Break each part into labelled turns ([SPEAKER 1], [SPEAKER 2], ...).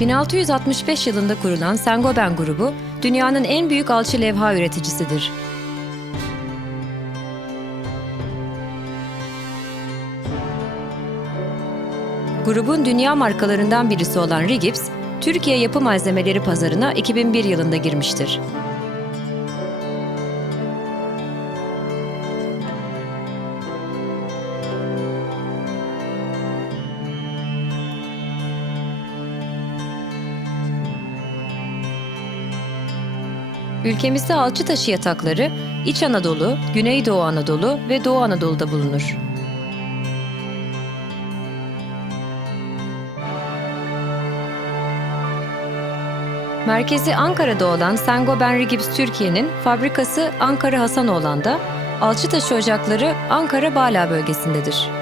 [SPEAKER 1] 1665 yılında kurulan Saint-Gobain grubu, dünyanın en büyük alçı levha üreticisidir. Grubun dünya markalarından birisi olan Rigips, Türkiye yapı malzemeleri pazarına 2001 yılında girmiştir. Ülkemizde alçı taşı yatakları İç Anadolu, Güneydoğu Anadolu ve Doğu Anadolu'da bulunur. Merkezi Ankara'da olan Saint-Gobain Rigips Türkiye'nin fabrikası Ankara Hasanoğlan'da, alçıtaşı ocakları Ankara Bala bölgesindedir.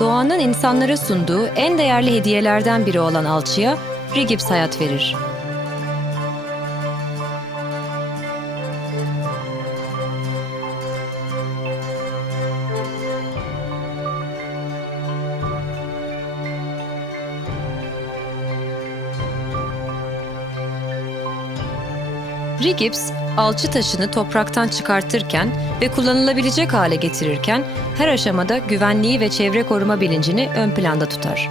[SPEAKER 1] Doğanın insanlara sunduğu en değerli hediyelerden biri olan alçıya Rigips hayat verir. Rigips, alçı taşını topraktan çıkartırken ve kullanılabilecek hale getirirken her aşamada güvenliği ve çevre koruma bilincini ön planda tutar.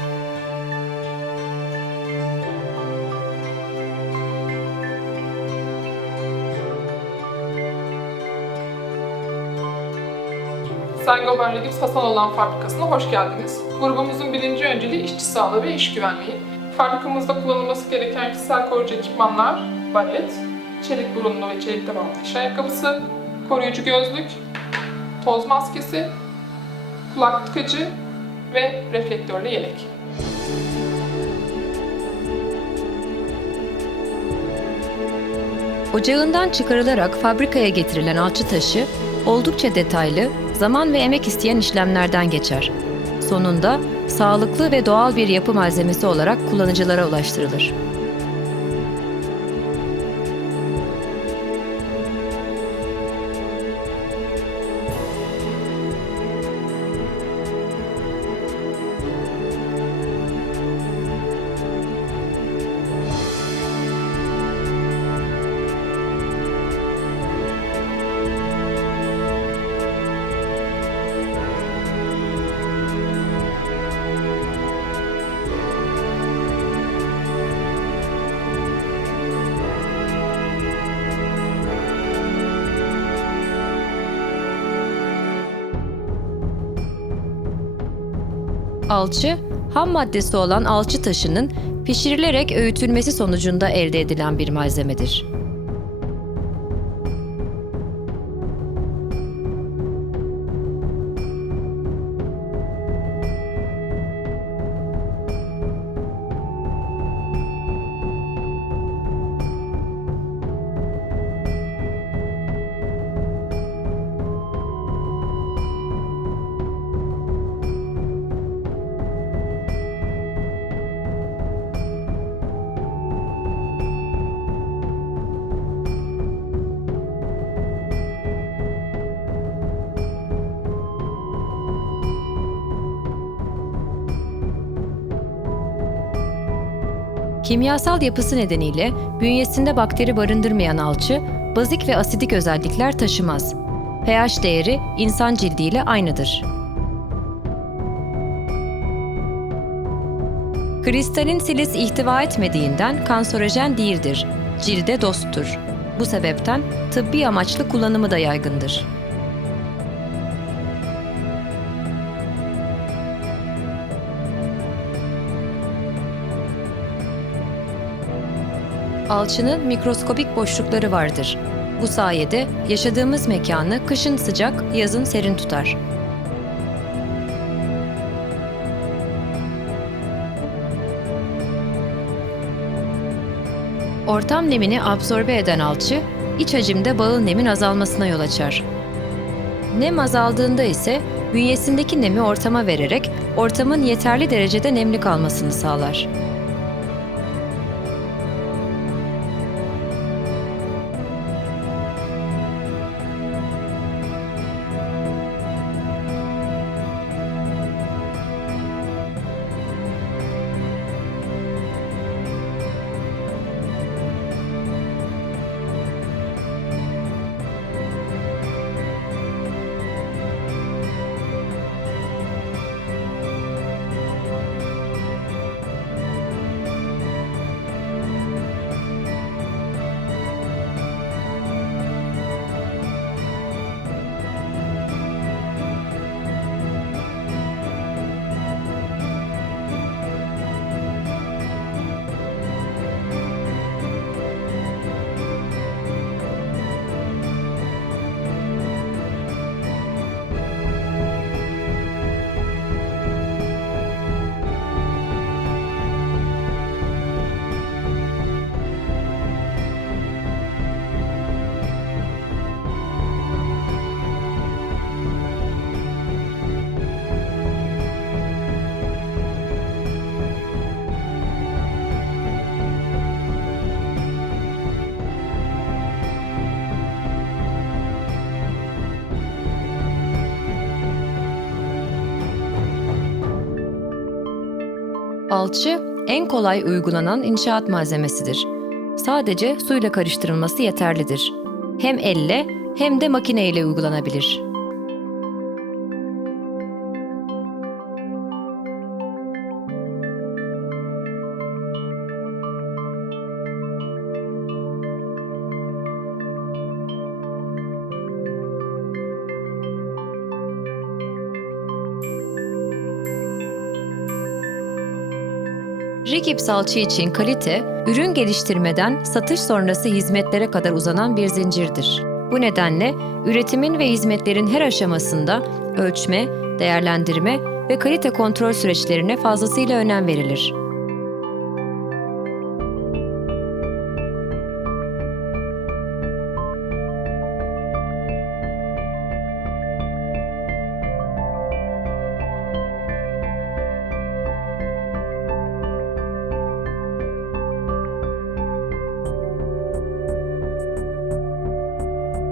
[SPEAKER 2] Saint-Gobain Regips Hasanoğlan Fabrikası'na hoş geldiniz. Grubumuzun birinci önceliği işçi sağlığı ve iş güvenliği. Fabrikamızda kullanılması gereken kişisel koruyucu ekipmanlar, baret, çelik burunlu ve çelik tabanlı iş ayakkabısı, koruyucu gözlük, toz maskesi, kulak tıkacı ve reflektörlü yelek.
[SPEAKER 1] Ocağından çıkarılarak fabrikaya getirilen alçı taşı oldukça detaylı, zaman ve emek isteyen işlemlerden geçer. Sonunda sağlıklı ve doğal bir yapı malzemesi olarak kullanıcılara ulaştırılır. Alçı, ham maddesi olan alçı taşının pişirilerek öğütülmesi sonucunda elde edilen bir malzemedir. Kimyasal yapısı nedeniyle bünyesinde bakteri barındırmayan alçı, bazik ve asidik özellikler taşımaz. pH değeri insan cildiyle aynıdır. Kristalin silis ihtiva etmediğinden kanserojen değildir. Cilde dosttur. Bu sebepten tıbbi amaçlı kullanımı da yaygındır. Alçının mikroskobik boşlukları vardır. Bu sayede yaşadığımız mekanı kışın sıcak, yazın serin tutar. Ortam nemini absorbe eden alçı, iç hacimde bağıl nemin azalmasına yol açar. Nem azaldığında ise bünyesindeki nemi ortama vererek ortamın yeterli derecede nemli kalmasını sağlar. Alçı en kolay uygulanan inşaat malzemesidir. Sadece suyla karıştırılması yeterlidir. Hem elle hem de makineyle uygulanabilir. Rigip salçı için kalite, ürün geliştirmeden satış sonrası hizmetlere kadar uzanan bir zincirdir. Bu nedenle üretimin ve hizmetlerin her aşamasında ölçme, değerlendirme ve kalite kontrol süreçlerine fazlasıyla önem verilir.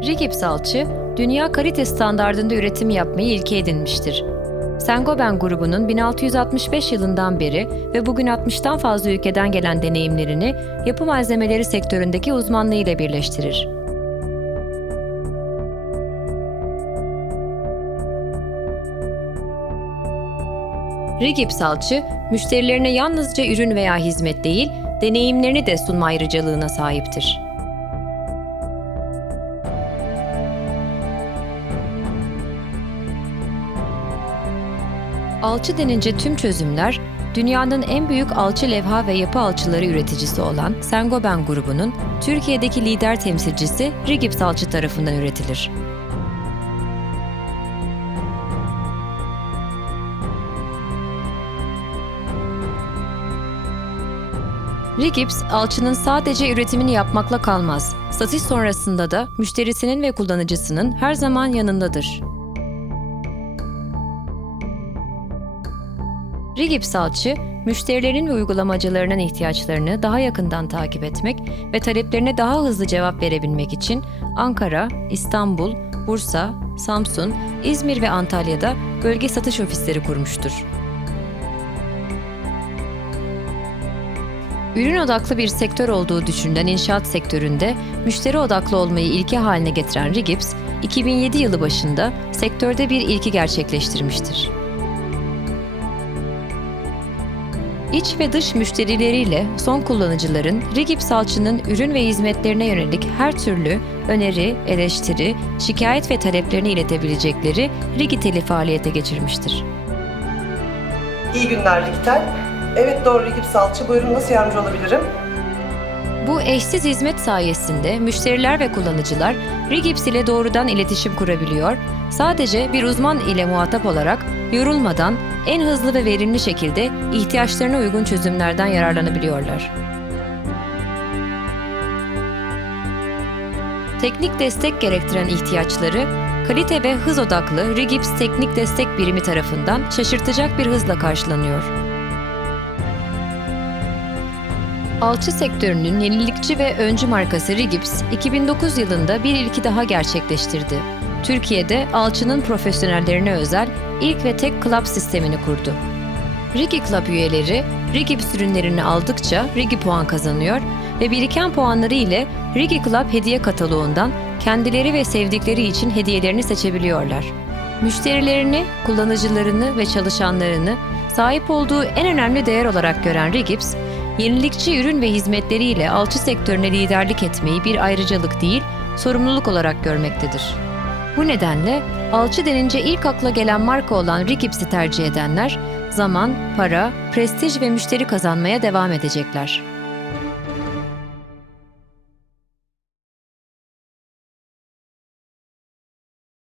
[SPEAKER 1] Rigip salçı, dünya kalite standardında üretim yapmayı ilke edinmiştir. Saint-Gobain grubunun 1665 yılından beri ve bugün 60'tan fazla ülkeden gelen deneyimlerini yapı malzemeleri sektöründeki uzmanlığı ile birleştirir. Rigip salçı, müşterilerine yalnızca ürün veya hizmet değil, deneyimlerini de sunma ayrıcalığına sahiptir. Alçı denince tüm çözümler, dünyanın en büyük alçı levha ve yapı alçıları üreticisi olan Saint-Gobain grubunun Türkiye'deki lider temsilcisi Rigip Salçı tarafından üretilir. Rigips, alçının sadece üretimini yapmakla kalmaz. Satış sonrasında da müşterisinin ve kullanıcısının her zaman yanındadır. Rigip salçı, müşterilerin ve uygulamacılarının ihtiyaçlarını daha yakından takip etmek ve taleplerine daha hızlı cevap verebilmek için Ankara, İstanbul, Bursa, Samsun, İzmir ve Antalya'da bölge satış ofisleri kurmuştur. Ürün odaklı bir sektör olduğu düşünülen inşaat sektöründe müşteri odaklı olmayı ilke haline getiren Rigips, 2007 yılı başında sektörde bir ilki gerçekleştirmiştir. İç ve dış müşterileriyle son kullanıcıların Rigip salçının ürün ve hizmetlerine yönelik her türlü öneri, eleştiri, şikayet ve taleplerini iletebilecekleri Rigitel'i faaliyete geçirmiştir.
[SPEAKER 3] İyi günler Rigitel. Evet doğru Rigip Salçı. Buyurun nasıl yardımcı olabilirim?
[SPEAKER 1] Bu eşsiz hizmet sayesinde müşteriler ve kullanıcılar Rigips ile doğrudan iletişim kurabiliyor, sadece bir uzman ile muhatap olarak yorulmadan en hızlı ve verimli şekilde ihtiyaçlarına uygun çözümlerden yararlanabiliyorlar. Teknik destek gerektiren ihtiyaçları kalite ve hız odaklı Rigips teknik destek birimi tarafından şaşırtacak bir hızla karşılanıyor. Alçı sektörünün yenilikçi ve öncü markası Rigips, 2009 yılında bir ilki daha gerçekleştirdi. Türkiye'de alçının profesyonellerine özel ilk ve tek club sistemini kurdu. Rigi Club üyeleri Rigips ürünlerini aldıkça Rigi puan kazanıyor ve biriken puanları ile Rigi Club hediye kataloğundan kendileri ve sevdikleri için hediyelerini seçebiliyorlar. Müşterilerini, kullanıcılarını ve çalışanlarını sahip olduğu en önemli değer olarak gören Rigips, yenilikçi ürün ve hizmetleriyle alçı sektörüne liderlik etmeyi bir ayrıcalık değil, sorumluluk olarak görmektedir. Bu nedenle alçı denince ilk akla gelen marka olan Rigips'i tercih edenler, zaman, para, prestij ve müşteri kazanmaya devam edecekler.